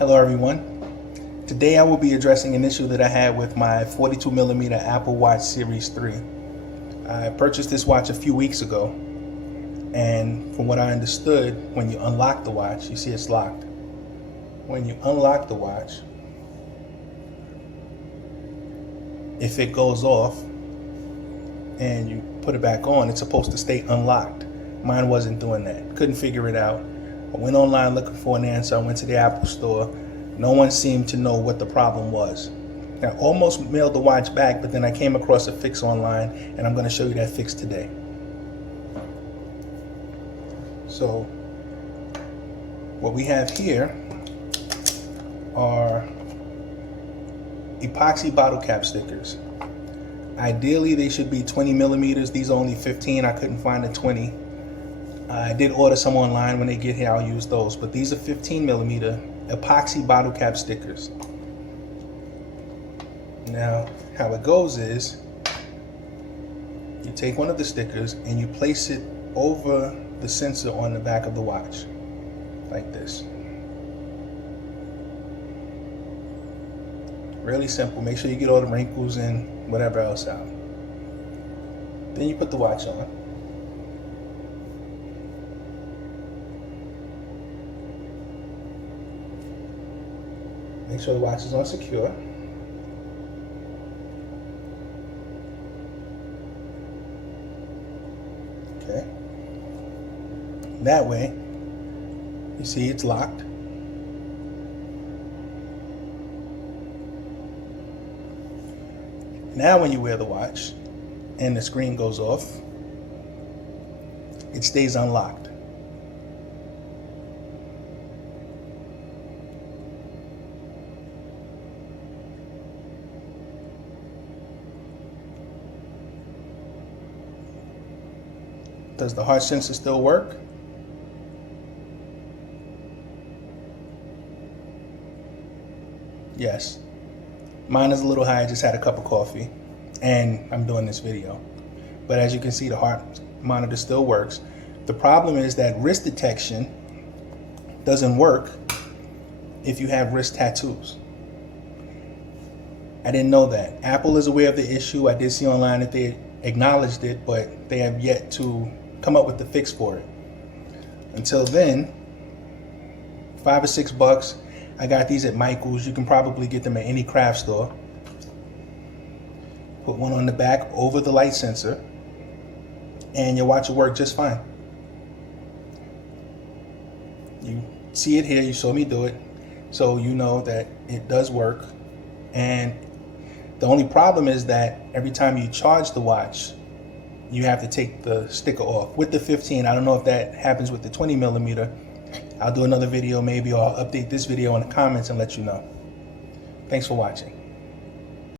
Hello everyone. Today I will be addressing an issue that I had with my 42mm Apple Watch Series 3. I purchased this watch a few weeks ago, and from what I understood, when you unlock the watch, you see it's locked. When you unlock the watch, if it goes off and you put it back on, it's supposed to stay unlocked. Mine wasn't doing that. Couldn't figure it out. I went online looking for an answer. I went to the Apple store. No one seemed to know what the problem was. I almost mailed the watch back, but then I came across a fix online, and I'm going to show you that fix today. So what we have here are epoxy bottle cap stickers. Ideally they should be 20mm. These are only 15. I couldn't find a 20. I did order some online. When they get here I'll use those, but these are 15mm epoxy bottle cap stickers. Now how it goes is you take one of the stickers and you place it over the sensor on the back of the watch like this. Really simple. Make sure you get all the wrinkles and whatever else out. Then you put the watch on. Make sure the watch is on secure. Okay. That way, you see it's locked. Now when you wear the watch and the screen goes off, it stays unlocked. Does the heart sensor still work? Yes. Mine is a little high. I just had a cup of coffee and I'm doing this video. But as you can see, the heart monitor still works. The problem is that wrist detection doesn't work if you have wrist tattoos. I didn't know that. Apple is aware of the issue. I did see online that they acknowledged it, but they have yet to come up with the fix for it. Until then, $5 or $6. I got these at Michael's. You can probably get them at any craft store. Put one on the back over the light sensor and your watch will work just fine. You see it here, you saw me do it, so you know that it does work. And the only problem is that every time you charge the watch, you have to take the sticker off. With the 15, I don't know if that happens with the 20mm. I'll do another video maybe, or I'll update this video in the comments and let you know. Thanks for watching.